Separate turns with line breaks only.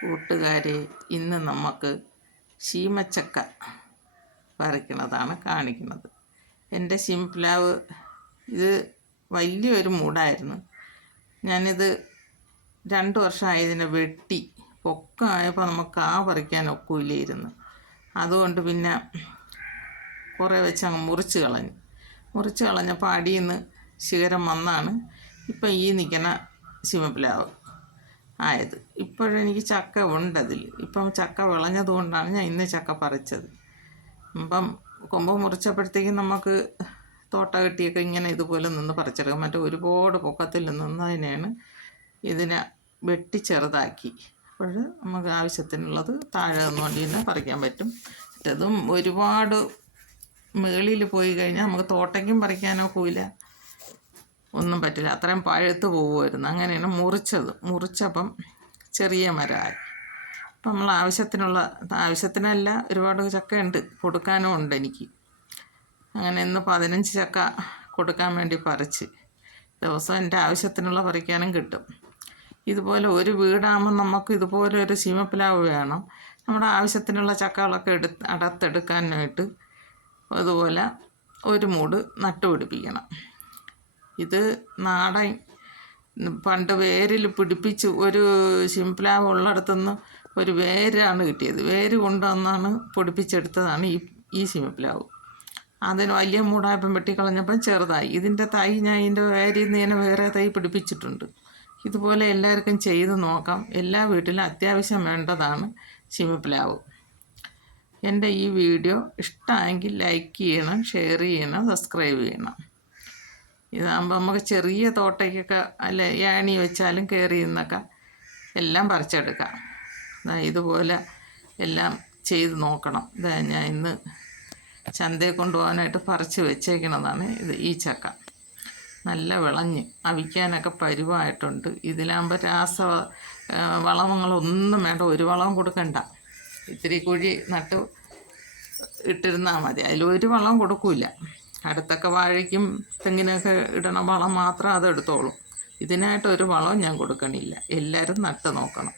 കൂട്ടുകാരെ ഇന്ന് നമുക്ക് ശീമച്ചക്ക പറിക്കണതാണ് കാണിക്കുന്നത്. എന്റെ ശീമപ്ലാവ് ഇത് വലിയൊരു മൂടായിരുന്നു. ഞാനിത് രണ്ട് വർഷമായി ഇതിനെ വെട്ടി പൊക്കമായപ്പോൾ നമുക്ക് ആ പറിക്കാൻ ഒക്കില്ലായിരുന്നു അതുകൊണ്ട് പിന്നെ കുറേ വെച്ച് അങ്ങ് മുറിച്ച് കളഞ്ഞു. മുറിച്ച് കളഞ്ഞപ്പോൾ അടിയിൽ നിന്ന് ശിഖരം വന്നാണ്. ഇപ്പം ഈ നിൽക്കുന്ന ശിവപ്ലാവ് ആയത്. ഇപ്പോഴെനിക്ക് ചക്ക ഉണ്ട് അതിൽ ഇപ്പം ചക്ക വിളഞ്ഞത് കൊണ്ടാണ് ഞാൻ ഇന്ന് ചക്ക പറിച്ചത്. ഇപ്പം കൊമ്പ് മുറിച്ചപ്പോഴത്തേക്കും നമുക്ക് തോട്ട കെട്ടിയൊക്കെ ഇങ്ങനെ ഇതുപോലെ നിന്ന് പറിച്ചെടുക്കാം. മറ്റേ ഒരുപാട് പൊക്കത്തിൽ നിന്നതിനെയാണ് ഇതിനെ വെട്ടി ചെറുതാക്കി. അപ്പോൾ നമുക്ക് ആവശ്യത്തിനുള്ളത് താഴെ നിന്നുകൊണ്ട് തന്നെ പറിക്കാൻ പറ്റും. മറ്റതും ഒരുപാട് മുകളിൽ പോയി കഴിഞ്ഞാൽ നമുക്ക് തോട്ടയ്ക്കും പറിക്കാനോ പോയില്ല ഒന്നും പറ്റില്ല. അത്രയും പഴുത്ത് പോകുമായിരുന്നു അങ്ങനെയാണ് മുറിച്ചത്. മുറിച്ചപ്പം ചെറിയ മരമായി. അപ്പം നമ്മൾ ആവശ്യത്തിനുള്ള ആവശ്യത്തിനല്ല ഒരുപാട് ചക്ക ഉണ്ട് കൊടുക്കാനും ഉണ്ട് എനിക്ക്. അങ്ങനെ ഇന്ന് പതിനഞ്ച് ചക്ക കൊടുക്കാൻ വേണ്ടി പറിച്ച്. ദിവസം എന്റെ ആവശ്യത്തിനുള്ള പറിക്കാനും കിട്ടും. ഇതുപോലെ ഒരു വീടാകുമ്പോൾ നമുക്ക് ഇതുപോലെ ഒരു ചീമപ്പിലാവ് വേണം. നമ്മുടെ ആവശ്യത്തിനുള്ള ചക്കകളൊക്കെ എടുത്ത് അടത്തെടുക്കാനായിട്ട് അതുപോലെ ഒരു മൂട് നട്ടുപിടിപ്പിക്കണം. ഇത് നാടൻ. പണ്ട് വേരിൽ പിടിപ്പിച്ച് ഒരു ശിംപ്ലാവ് ഉള്ളിടത്തുനിന്ന് ഒരു വേരാണ് കിട്ടിയത്. വേര് കൊണ്ടുവന്നാണ് പൊടിപ്പിച്ചെടുത്തതാണ് ഈ ഈ ശിംപ്ലാവ് അതിന് വലിയ മൂടായപ്പം വെട്ടിക്കളഞ്ഞപ്പം ചെറുതായി. ഇതിന്റെ തൈ ഞാൻ ഇതിന്റെ വേരിൽ നിന്ന് ഇങ്ങനെ വേറെ തൈ പിടിപ്പിച്ചിട്ടുണ്ട്. ഇതുപോലെ എല്ലാവർക്കും ചെയ്ത് നോക്കാം. എല്ലാ വീട്ടിലും അത്യാവശ്യം വേണ്ടതാണ് ശിമപ്ലാവ് എന്റെ ഈ വീഡിയോ ഇഷ്ടമായെങ്കിൽ ലൈക്ക് ചെയ്യണം ഷെയർ ചെയ്യണം സബ്സ്ക്രൈബ് ചെയ്യണം. ഇതാകുമ്പോൾ നമുക്ക് ചെറിയ തോട്ടയ്ക്കൊക്കെ അല്ല ഏണി വെച്ചാലും കയറി നിന്നൊക്കെ എല്ലാം പറിച്ചെടുക്കാം. ഇതുപോലെ എല്ലാം ചെയ്ത് നോക്കണം. ഇതാ ഞാൻ ഇന്ന് ചന്തയിൽ കൊണ്ടുപോകാനായിട്ട് പറിച്ച് വെച്ചേക്കണതാണ് ഇത് ഈ ചക്ക. നല്ല വിളഞ്ഞ് അവിക്കാനൊക്കെ പരുവായിട്ടുണ്ട്. ഇതിലാകുമ്പോൾ രാസ വളങ്ങളൊന്നും വേണ്ട ഒരു വളവും കൊടുക്കണ്ട. ഇത്തിരി കുഴി നട്ട് ഇട്ടിരുന്നാൽ മതി. അതിലൊരു വളം കൊടുക്കില്ല അടുത്തൊക്കെ വാഴയ്ക്കും തെങ്ങിനൊക്കെ ഇടണ വളം മാത്രം അത് എടുത്തോളും ഇതിനായിട്ട് ഒരു വളവും ഞാൻ കൊടുക്കണില്ല. എല്ലാവരും നട്ടു നോക്കണം.